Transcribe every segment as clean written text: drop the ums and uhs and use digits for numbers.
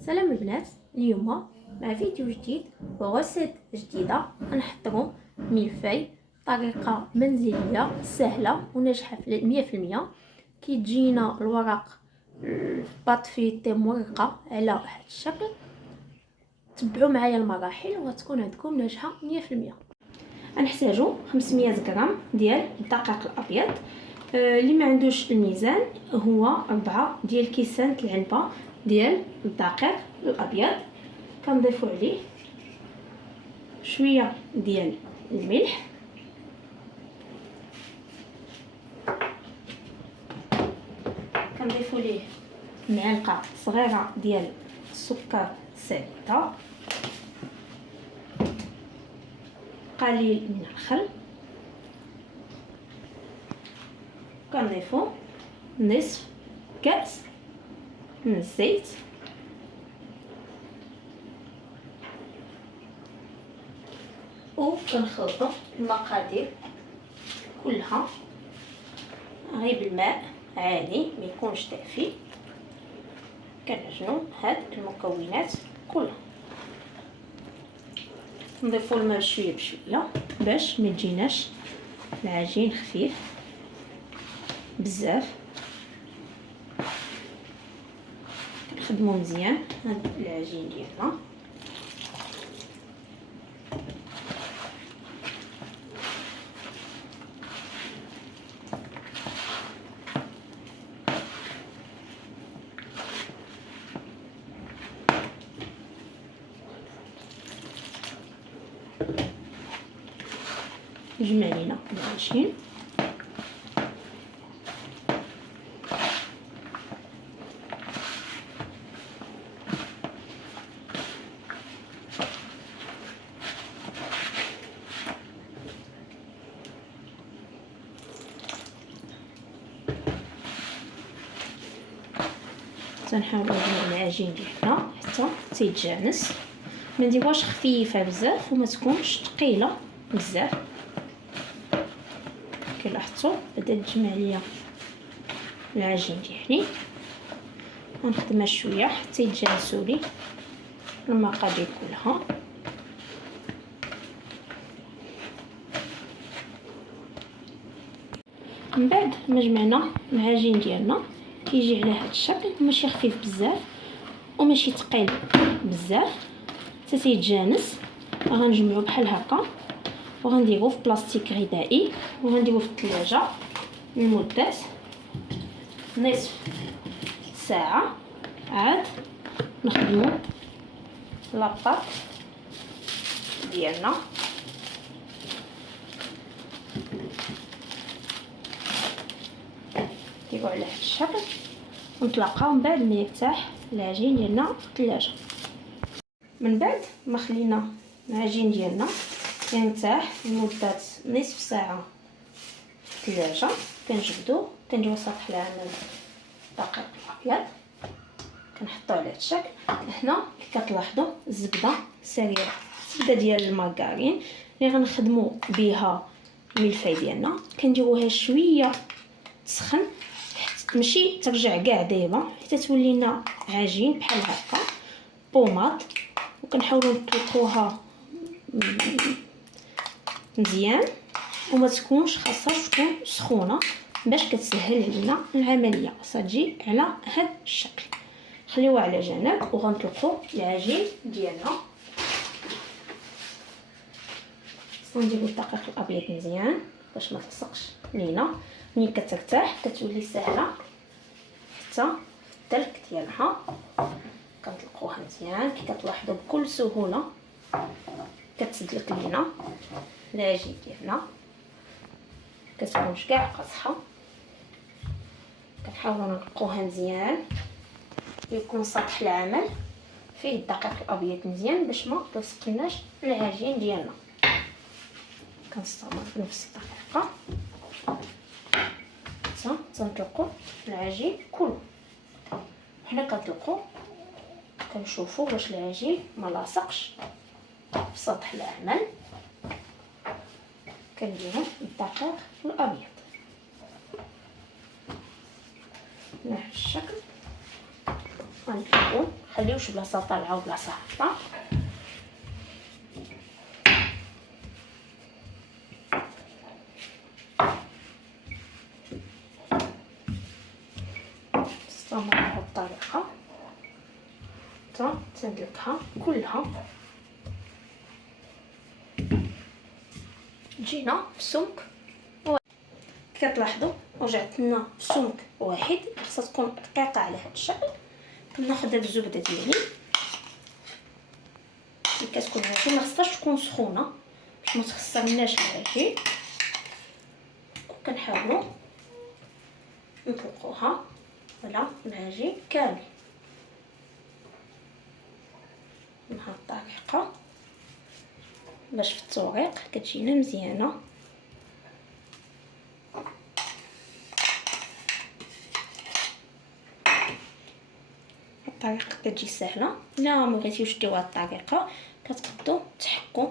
سلام البنات، اليوم مع فيديو جديد وغسيل جديدة. غنحضروا ملفاي طريقة منزلية سهلة وناجحة في 100%. كيتجينا الورق الباطفيتي مرقة على هذا الشكل. تبعوا معايا المراحل وغتكون عندكم ناجحة 100%. غنحتاجو 500 غرام ديال الدقيق الابيض. اللي ما عندوش الميزان هو 4 ديال كيسان العنبه ديال الدقيق الابيض. كنضيفوا عليه شويه ديال الملح، كنضيفوا ليه معلقه صغيره ديال السكر ساده، قليل من الخل، كنضيفوا نصف كأس من الزيت، وكنخلطوا المقادير كلها غير بالماء عادي ما يكونش دافي. كنعجنوا هاد المكونات كلها، نضيفوا الماء شويه بشويه باش ما يجيناش العجين خفيف بزاف. كنخدموا مزيان هاد العجين ديالنا. نجمع لينا العجين، تنحاولوا نجمعوا العجين ديالنا حتى تيتجانس، ما نديروهاش خفيفه بزاف وما تكونش ثقيله بزاف. كلاحظتوا بدا تجمع ليا العجين ديالي. غنخدمها شويه حتى يتجانسوا لي المقادير كلها. من بعد ما جمعنا العجين ديالنا كيجي على هذا الشكل، ماشي خفيف بزاف وماشي ثقيل بزاف حتى تيتجانس. غنجمعو بحال هكا وغنديروه في بلاستيك غذائي وغنديروه في الثلاجه لمده نصف ساعه. عاد نخدمو لاباط ديالنا. نديروه على هذا الشكل ونتلاقاو من بعد ما يرتاح العجين ديالنا في الثلاجه. من بعد ما خلينا العجين ديالنا يرتاح لمده نصف ساعه في الثلاجه، كنجبدوه كنديروا سطح العمل دقيق الابيض، كنحطوه على هذا الشكل. هنا كي كتلاحظوا الزبده سريعه، الزبده ديال المارغرين اللي غنخدموا بها الملفاي ديالنا. كنديروها شويه تسخن، ماشي ترجع كاع دايبه حتى تولي لنا عجين بحال هكا بوماط. وكنحاولوا نطلقوها مزيان وما تكونش خاصها تكون سخونه باش كتسهل علينا العمليه. تجي على هذا الشكل. خليوها على جنب وغنطلقوا العجين ديالنا. نديروا الدقيق الابيض مزيان باش ما تلصقش لينا. ملي كترتاح كتولي سهله حتى في الدلك ديالها. كنطلقوها مزيان كي كتلاحظوا بكل سهوله كتسدلك لينا العجين ديالنا، كتكونش كاع قاصحه. كنحاولوا نلقوها مزيان يكون سطح العمل فيه الدقيق الابيض مزيان باش ما تلصقناش العجين ديالنا. كنستعمل بنفس الطريقه حتى تنطلقوا العجين كله. حنا كنطلقوا كنشوفوا واش العجين ما لاصقش في سطح العمل. كنديروا الدقيق الابيض بهذا الشكل غنحكو نخليوش بلاصه طالعه وبلاصه هابطه. نستمر بهاد الطريقه حتى تندلكها كلها. جينا في سمك كتلاحظوا وجعت لنا سمك واحد، خاصها تكون دقيقه على هذا الشكل. كناخذ هاد الزبده ديالي اللي كتكون عجين، ما خصهاش تكون سخونه باش ما تخسرناش العجين، وكنحاولوا نطلقوها على العجين كامل بهاد الطريقه باش في التوريق كتجينا مزيانه. الطريقه كتجي سهله. لا ما بغيتيوش ديروا هاد الطريقه كتقدروا تحكوا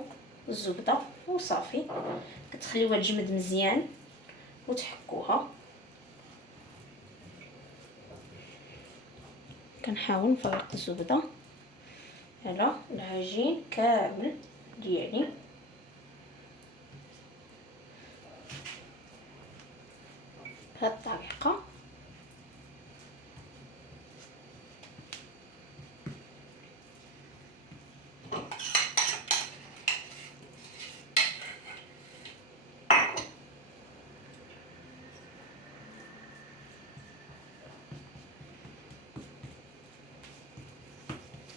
الزبده وصافي، كتخليوها تجمد مزيان وتحكوها. كنحاول نفرق الزبده على العجين كامل ديالي. بهاد الطريقه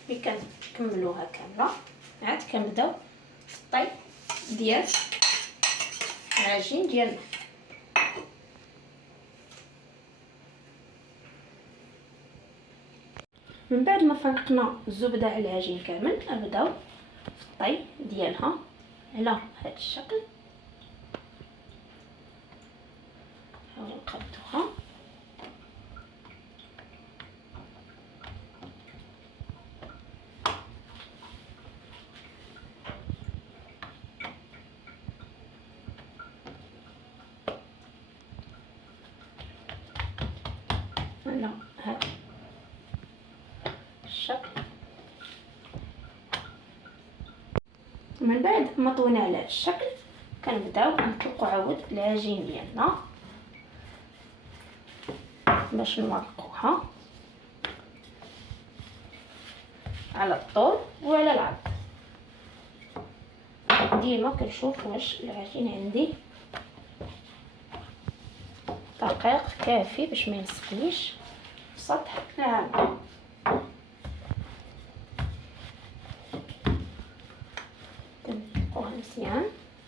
ملي كنكملوها كامله عاد كنبداو في الطي ديال العجين ديالنا. من بعد ما فرقنا الزبده على العجين كامل نبداو في الطي ديالها على هذا الشكل. نحاولوا نقادوها على هذا الشكل. من بعد ما طوينا على هذا الشكل كنبداو نطلقوا عاود العجين ديالنا باش نورقوها على الطول وعلى العرض. ديما كنشوف واش العجين عندي دقيق كافي باش ما يلصقليش في سطح العامل. كنطلقوها مزيان.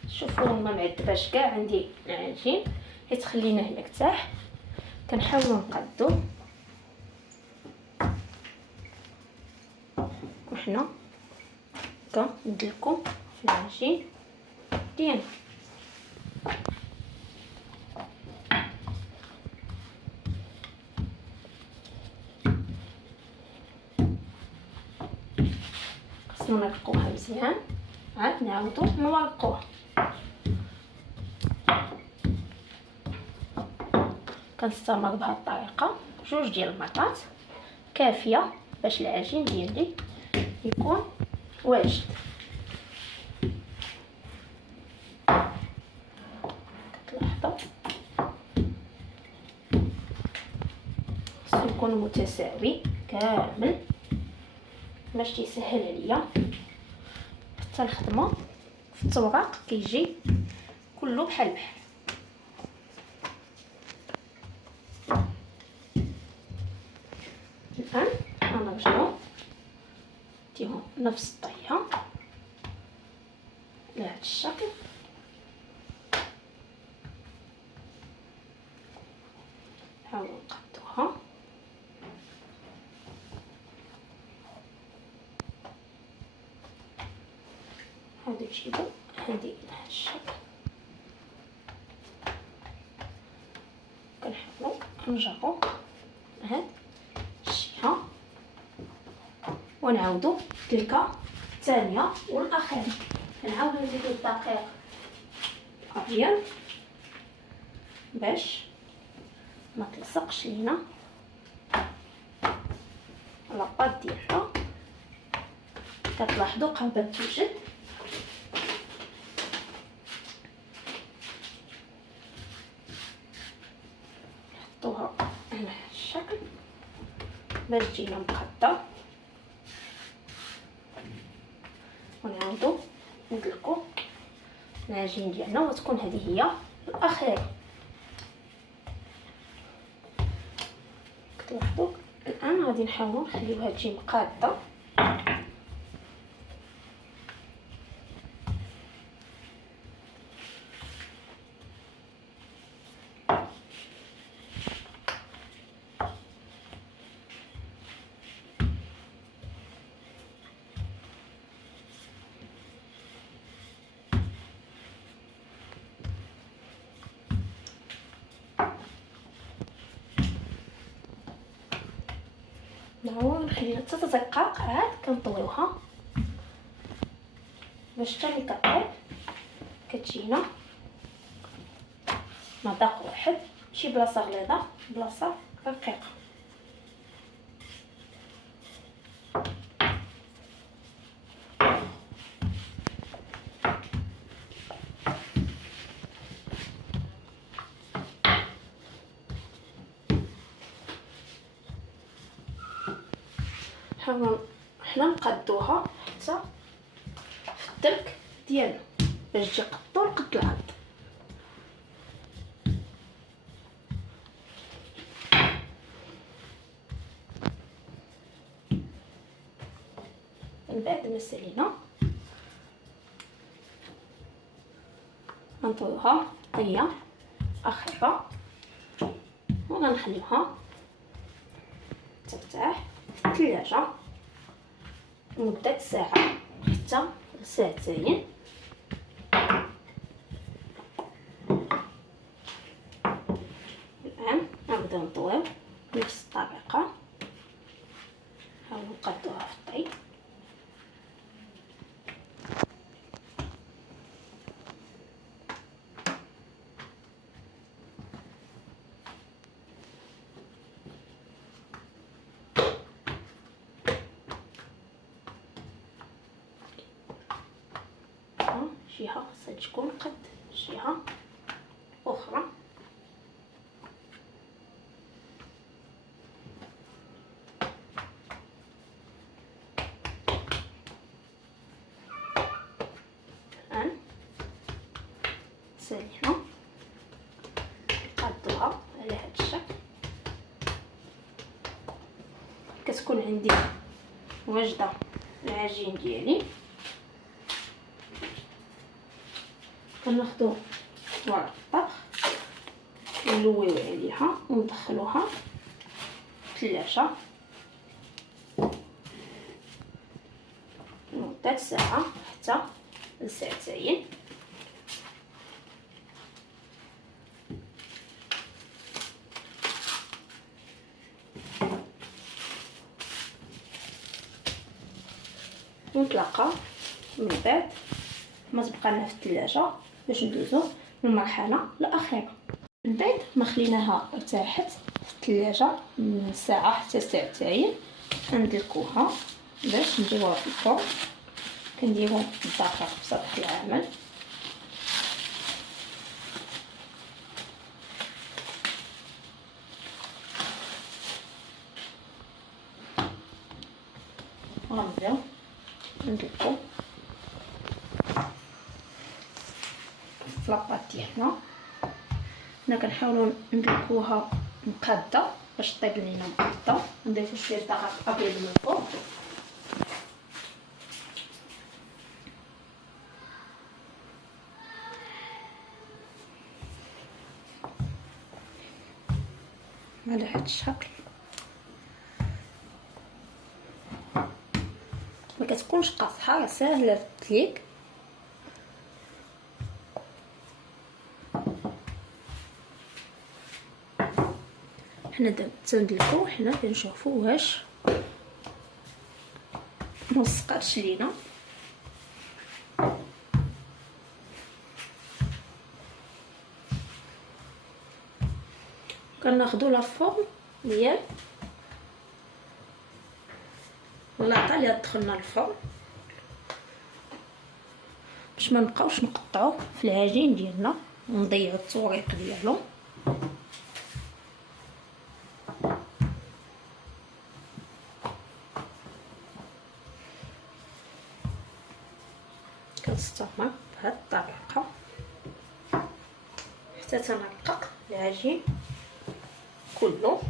شوفوا ما معذباش كاع عندي العجين حيت خليناه يرتاح. كنحاولوا نقادو وحنا كندلكو في العجين ديالنا. خصنا نرقوها مزيان عاد نعاودو نورقوها. كنستمر بهذه الطريقه 2 ديال المرات كافيه باش العجين ديالي يكون واجد. كتلاحظوا خصو يكون متساوي كامل باش تيسهل عليا حتى الخدمه في التوراق كيجي كله بحال بحال. الان غنرجعو نديهم نفس الطيه على هذا الشكل. نحاولوا نقادوها هادو نجيبو هادي على هذا الشكل. كنحاولوا نجرو هاد الشيحه ونعاودو التلكه الثانيه والاخيره. كنعاودو نزيدو الدقيق ابيض باش ما تلصقش لينا لاباط ديالنا كتلاحظوا قابله توجد. نحطوها على هذا الشكل باش تجينا مقاده، ونعاودو ندلكو العجين ديالنا وتكون هذه هي الاخيره. كتلاحظوا الان غادي نحاولوا نخليوها تجي مقاده. نعاود نخليها 3 دقائق عاد كنطويوها باش حتى ملي كطيب كتجينا مذاق واحد، شي بلاصه غليظه بلاصه رقيقه. حنا نقادوها حتى في الدرك ديالنا باش تجي قطور قد العرض. من بعد ما سالينا غنطويوها هي اخيره وغنخليوها ترتاح في الثلاجه لمده ساعه حتى لساعتين. الان نبداو نطويو بنفس الطريقه، نحاولوا نقادوها في الطي. جهه خاصها تكون قد الجهه اخرى. الان سالينا نقادوها على هذا الشكل. كتكون عندي واجده العجين ديالي، كناخدو ورق الطبخ نلويو عليها وندخلوها الثلاجه لمده ساعه حتى لساعتين. ونتلاقاو من بعد ما تبقى لنا في الثلاجه باش ندوزو للمرحله الاخيره. من بعد ما خليناها ارتاحت في الثلاجه من ساعه حتى ساعتين ندلكوها باش نديروها في الفرن. كنديرو الدقيق بسطح العمل ونبداو ندلكو لاباط ديالنا. حنا كنحاولوا ندلكوها مقاده باش طيب لينا مقاده، نضيفو شويه دقيق ابيض من الفوق. على هذا الشكل ما كتكونش قاصحه، ساهله في التليك. حنا دابا تندلكو، حنا كنشوفو واش ملصقاتش لينا. كناخدو لا فورم ديال اللاطه اللي دخلنا الفرن باش ما نبقاوش نقطعو في العجين ديالنا ونضيعو التوريق ديالو. كنستمر بهاد الطريقه حتى تنرقق العجين كله.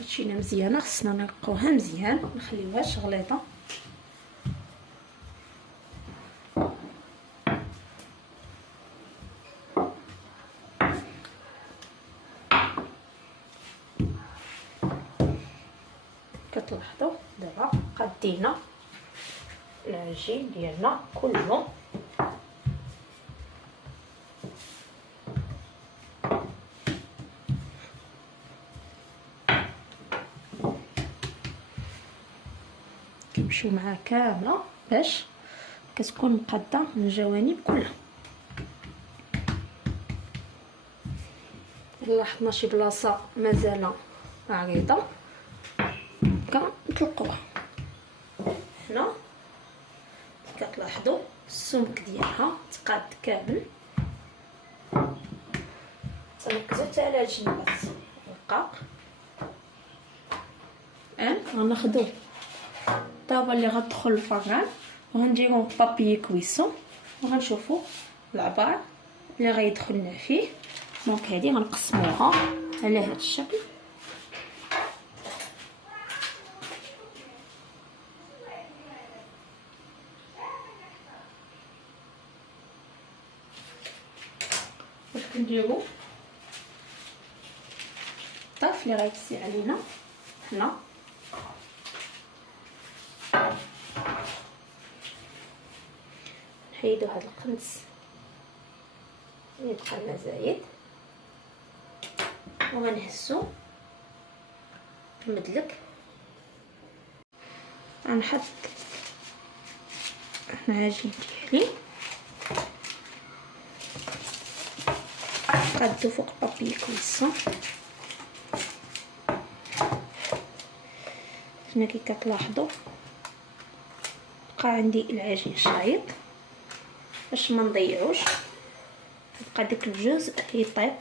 هادشينا مزيانه، خصنا نرقوها مزيان، نخليوهاش غليظه. كتلاحظوا دابا قدينا العجين ديالنا كله. كنمشيو معاه كامله باش كتكون مقاده من الجوانب كلها. الا لاحظنا شي بلاصه مازال عريضه كنطلقوها. هنا كتلاحظوا السمك ديالها تقاد كامل. تركزوا حتى على الجنبات رقاق. غناخذوا الطابه اللي غتدخل الفران وغنديرو بابي كويسون وغنشوفوا العبار اللي غيدخلنا فيه. دونك هذه غنقسموها على هذا الشكل. واش كنديرو الطرف اللي غيتسي علينا هنا نحيدو هاد القنص اللي بقى لنا زايد وغنهزو المدلك. غنحط العجين ديالي قادو فوق بابي كويسون. هنا كي كتلاحظوا بقى عندي العجين شايط باش ما نضيعوش، بقى داك الجزء يطيب.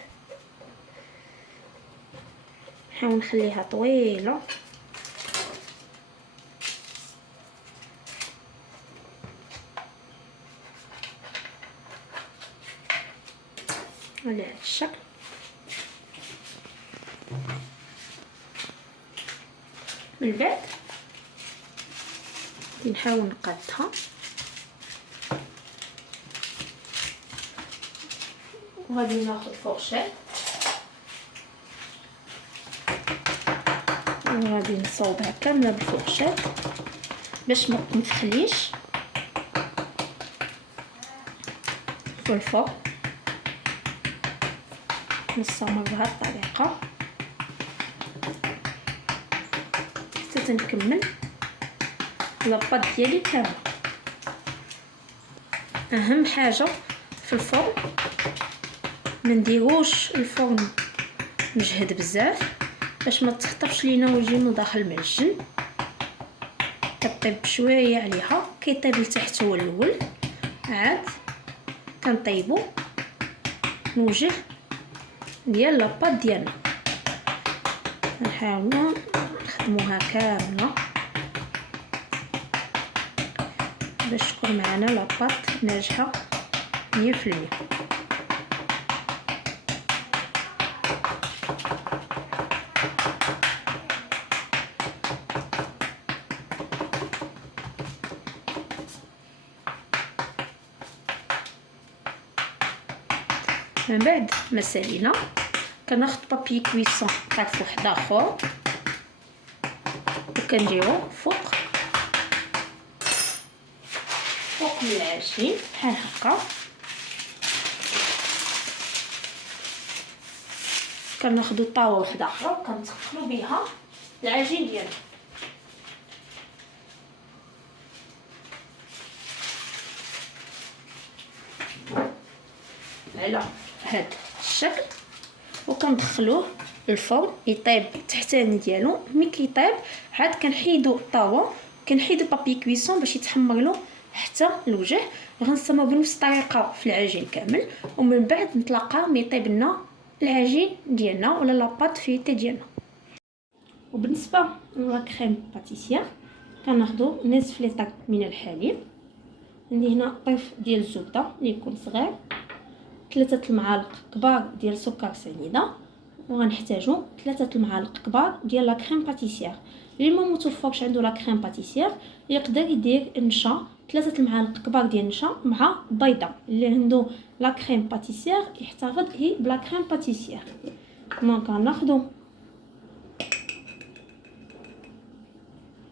نحاول نخليها طويله على هذا الشكل. من بعد نحاول نقادها وغادي ناخذ فرشاه وغادي نصوبها كامله بالفرشاه باش ما تنفخليش في الفرن. نستمر بهذه الطريقه حتى تنكمل لاباط ديالي كامل. اهم حاجه في الفرن ما نديروش الفرن مجهد بزاف باش ما تخطفش لينا ويجينا داخل معجن. كطيب بشويه عليها كيطيب لتحت هو الاول، عاد كنطيبو الوجه ديال لاباط ديالنا. نحاولوا نخدموها كامله باش تكون معنا لاباط ناجحه 100%. من بعد ما سالينا كناخذ بابي كويسون طرف واحد اخر وكنديرو فوق العجين بحال هكا. كناخذوا طاوه وحده اخرى وكنتقلوا بها العجين ديالنا على هذا الشكل، وكندخلوه الفرن يطيب التحتاني ديالو. ملي كيطيب عاد كنحيدوا الطاوه، كنحيدوا بابي كويسون باش يتحمر له حتى الوجه. غنستمروا بنفس الطريقه في العجين كامل، ومن بعد نتلاقاو ملي يطيب لنا العجين ديالنا ولا لاباط فيتي ديالنا. وبالنسبه للا كريم باتيسير كناخذوا نصف لتر من الحليب. عندي هنا طيف ديال الزبده اللي يكون صغير، 3 المعالق كبار ديال سكر سنيده، وغنحتاجو 3 المعالق كبار ديال لا كريم باتيسير. اللي ما متوفرش عنده لا كريم باتيسير يقدر يدير النشا، 3 المعالق كبار ديال النشا مع بيضه. اللي عنده لا كريم باتيسير يحتفظ هي بلا كريم باتيسير. دونك غناخذو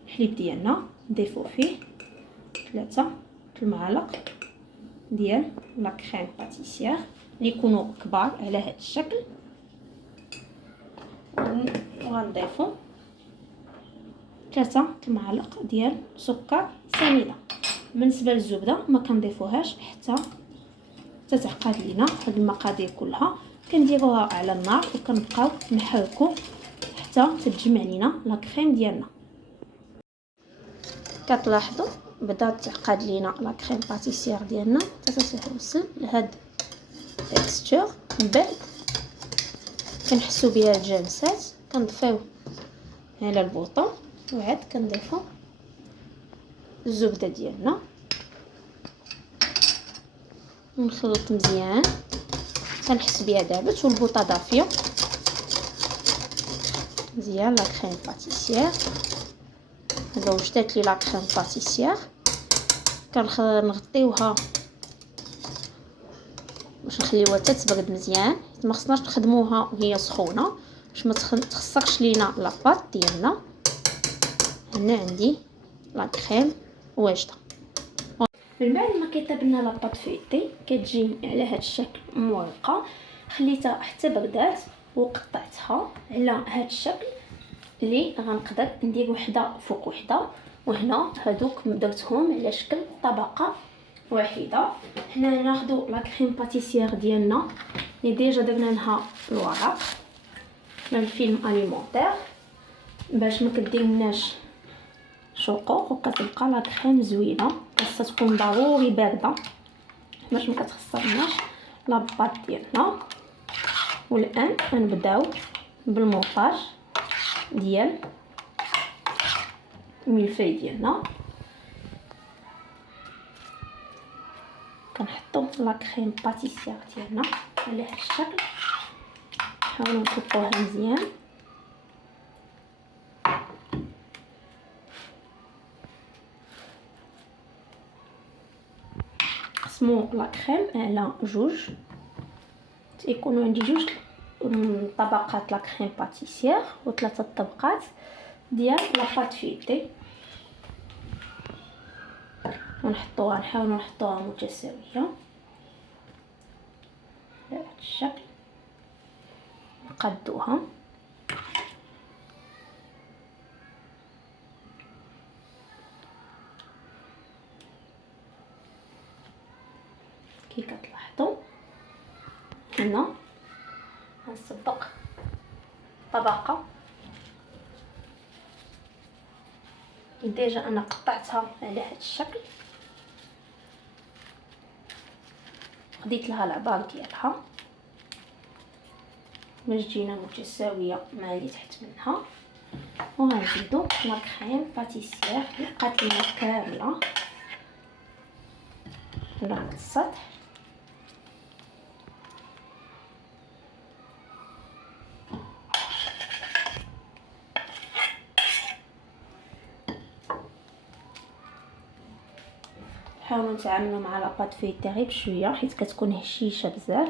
الحليب ديالنا نضيفو فيه 3 المعالق ديال لا كريم باتيسير اللي يكونوا كبار على هذا الشكل، وغنضيفو 3 المعالق ديال سكر سنيده. بالنسبه للزبده ما كنضيفوهاش حتى تتعقد لينا. هاد المقادير كلها كنديروها على النار وكنبقاو نحركو حتى تتجمع لينا لا كريم ديالنا. كتلاحظوا بدات تعقد لينا لا كريم باتيسير ديالنا تتوصل لهاد التكستور. من بعد كنحسوا بها الجلسات كنطفيو على البوطون، وعاد كنضيفوا الزبده ديالنا ونخلط مزيان. كنحس بها دابت والبوطه دافيه مزيان. لا كريم باتيسير هذا وجدات لي لا كريم باتيسير كنغطيوها باش نخليوها تتبرد مزيان. ما خصناش نخدموها وهي سخونه باش ما تخسرش لينا لاباط ديالنا. هنا عندي لا كريم واجده. من بعد ما كيطيب لنا لاباط فيتي كتجي على هذا الشكل مورقه. خليتها حتى بردات وقطعتها على هذا الشكل اللي غنقدر ندير وحده فوق وحده. وهنا هادوك درتهم على شكل طبقه واحده. هنا ناخذوا لا كريم باتيسير ديالنا اللي ديجا درنا لها الورق من الفيلم اليمونتير باش ما كديرناش شقوق وكتبقى لا كريم زوينه. خاصها تكون ضروري بارده باش ما كتخسرناش لاباط ديالنا. والان غنبداو بالمونطاج ديال الملفاي ديالنا. كنحطوا لا كريم باتيسير ديالنا على هذا الشكل، نحاولوا نكبوها مزيان. قسموا لا كريم على جوج، تيكونوا عندي جوج طبقات لا كريم باتيسير وثلاثه طبقات ديال لاباط فيتي. ونحطوها نحاولوا نحطوها متساويه على هذا الشكل. نقادوها كي كتلاحظوا. هنا غنسبق طبقه ديجا انا قطعتها على هذا الشكل، خديت لها العبار ديالها باش تجينا متساويه مع اللي تحت منها. وغنزيدو لا كريم باتيسير اللي بقات لنا كامله على السطح. حاولوا نتعاملوا مع لاباط فيتي غير بشويه حيت كتكون هشيشه بزاف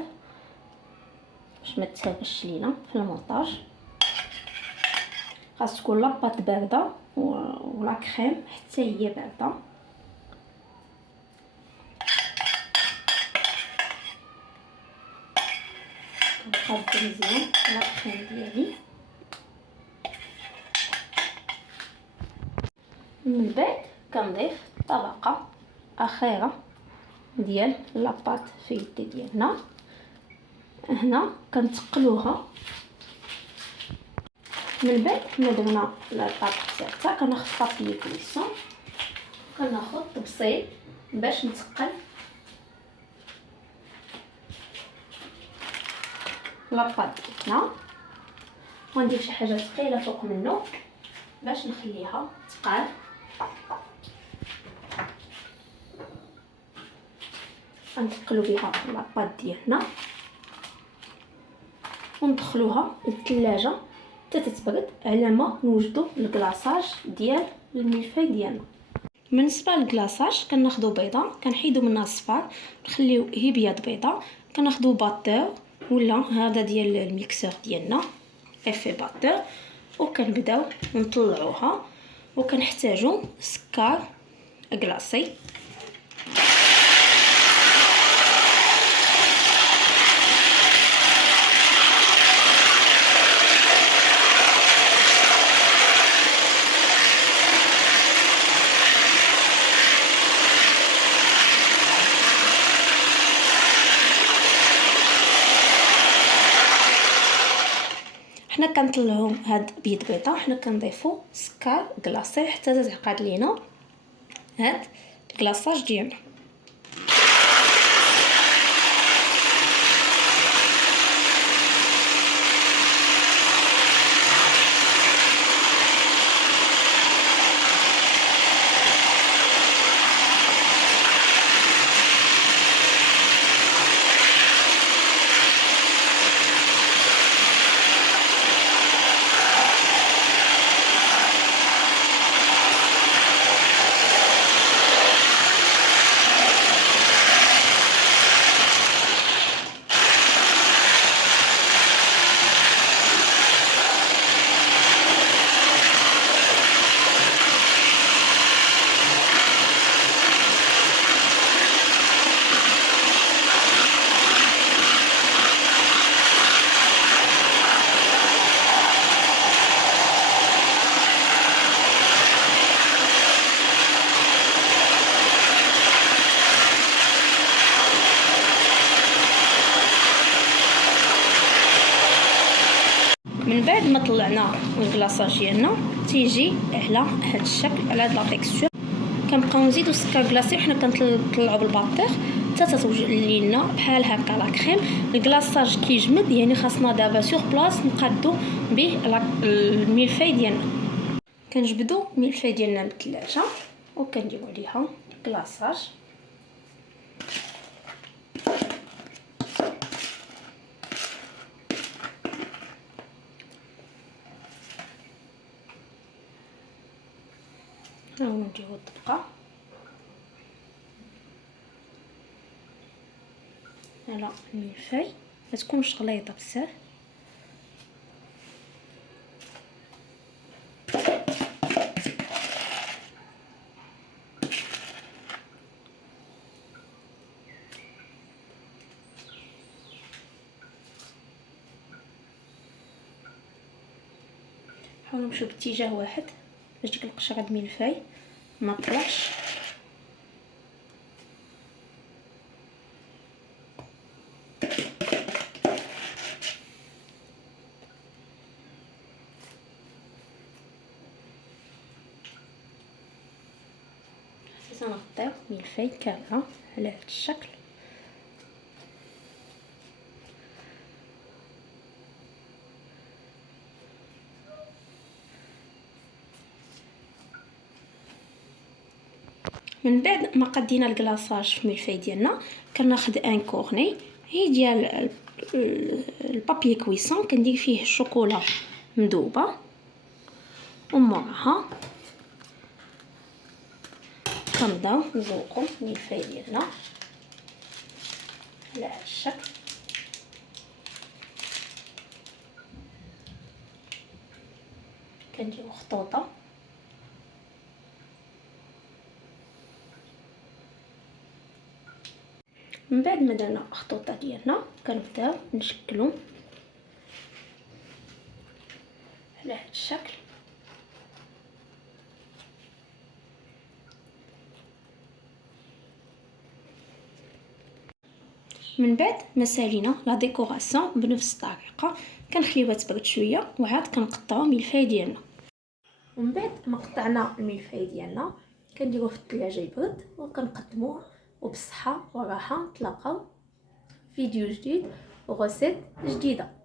باش ما تهرش لينا في المونطاج. خاص تكون لاباط بارده ولا كريم حتى هي بارده. كنقاد مزيان لاكريم ديالي. من بعد كنضيف طبقه اخيره ديال لاباط في يدي ديالنا. هنا كنتقلوها. من بعد ما درنا لاباط حتى كناخذ بابي كويسون، كناخذ طبسيل باش نتقل لاباط ديالنا، وندير شي حاجه ثقيله فوق منه باش نخليها تقال. غنتقلو بها لاباط ديالنا وندخلوها للثلاجه حتى تتبرد على ما نوجدوا الكلاصاج ديال الملفاي ديالنا. بالنسبه للكلاصاج كناخذوا بيضه، كنحيدوا منها الصفار نخليو هي بيض بيضه. كناخذوا باتور ولا هذا ديال الميكسور ديالنا افي باتور، وكنبداو نطلعوها. وكنحتاجوا سكر كلاصي. حنا كنطلعوا هاد بيض بيضه، حنا كنضيفوا سكر كلاصي حتى تعقد لينا هاد الكلاصاج ديالنا. من بعد ما طلعنا الكلاصاج ديالنا تيجي على هذا الشكل، على هذا لا تيكستور. كنبقاو نزيدو السكر كلاصي، حنا كنطلعو بالباطيغ حتى توجد لينا بحال هكا لا كريم. الكلاصاج كيجمد، يعني خاصنا دابا سور بلاص نقادو به الملفاي ديالنا. كنجبدو الملفاي ديالنا من الثلاجه وكنديرو عليها الكلاصاج. نديرو الطبقه على الملفاي، ما تكونش غليظه بزاف. حاولوا نمشيو باتجاه واحد باش ديك القشره د الملفاي ما تطلعش. غنغطيو الملفاي كامله على هذا الشكل. من بعد ما قدينا الكلاصاج في الملفاي ديالنا كناخذ ان كورني هي ديال البابي كويسون، كندير فيه الشوكولا مذوبه، وموراها كنبداو نزوقو الملفاي ديالنا على هذا الشكل. كنديرو خطوطه من بعد ما درنا خطوطه ديالنا كنبداو نشكلو على هذا الشكل. من بعد ما سالينا لا ديكوراسيون بنفس الطريقه كنخليوها تبرد شويه وعاد كنقطعوا ملفاي ديالنا. ومن بعد ما قطعنا الملفاي ديالنا كنديروه في الثلاجه يبرد وكنقدموه. وبالصحه والراحه. نتلاقاو فيديو جديد وغوسيت جديده.